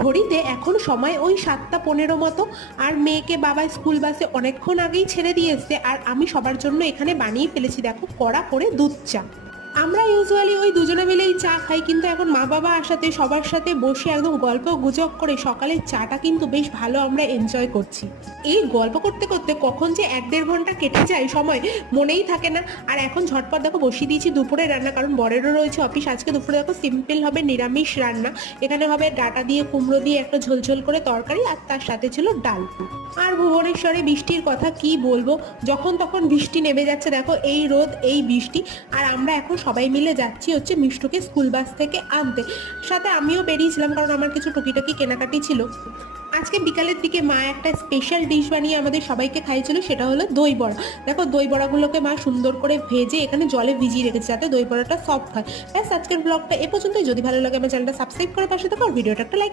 ঘড়িতে এখন সময় ওই 7টা 15 মতো। আর মেয়েকে বাবা স্কুল বাসে অনেকক্ষণ আগেই ছেড়ে দিয়ে এসছে, আর আমি সবার জন্য এখানে বানিয়ে ফেলেছি দেখো কড়া করে দুধ চা। আমরা ইউজুয়ালি ওই দুজনে মিলেই চা খাই, কিন্তু এখন মা বাবা আসাতে সবার সাথে বসে একদম গল্প গুজব করে সকালের চাটা কিন্তু বেশ ভালো আমরা এনজয় করছি। এই গল্প করতে করতে কখন যে 1-1.5 ঘন্টা কেটে যায় সময় মনেই থাকে না। আর এখন ঝটপট দেখো বসিয়ে দিয়েছি দুপুরে রান্না, কারণ বরেরও রয়েছে অফিস। আজকে দুপুরে দেখো সিম্পল হবে নিরামিষ রান্না। এখানে হবে ডাঁটা দিয়ে কুমড়ো দিয়ে একটা ঝোলঝোল করে তরকারি, আর তার সাথে ছিল ডাল। আর ভুবনেশ্বরে বৃষ্টির কথা কি বলবো, যখন তখন বৃষ্টি নেমে যাচ্ছে দেখো, এই রোদ এই বৃষ্টি। আর আমরা এখন সবাই মিলে যাচ্ছি হচ্ছে মিষ্টুকে স্কুল বাস থেকে আনতে। সাথে আমিও বেরিয়েছিলাম, কারণ আমার কিছু টুকিটাকি কেনাকাটি ছিল। আজকে বিকালের দিকে মা একটা স্পেশাল ডিশ বানিয়ে আমাদের সবাইকে খাইয়েছিল, সেটা হলো দই বড়া। দেখো দই বড়াগুলোকে মা সুন্দর করে ভেজে এখানে জলে ভিজিয়ে রেখেছে যাতে দই বড়াটা সফট হয়। ব্যাস, আজকের ব্লগটা এ পর্যন্তই। যদি ভালো লাগে আমার চ্যানেলটা সাবস্ক্রাইব করে পাশে থাকো, আর ভিডিওটা একটা লাইক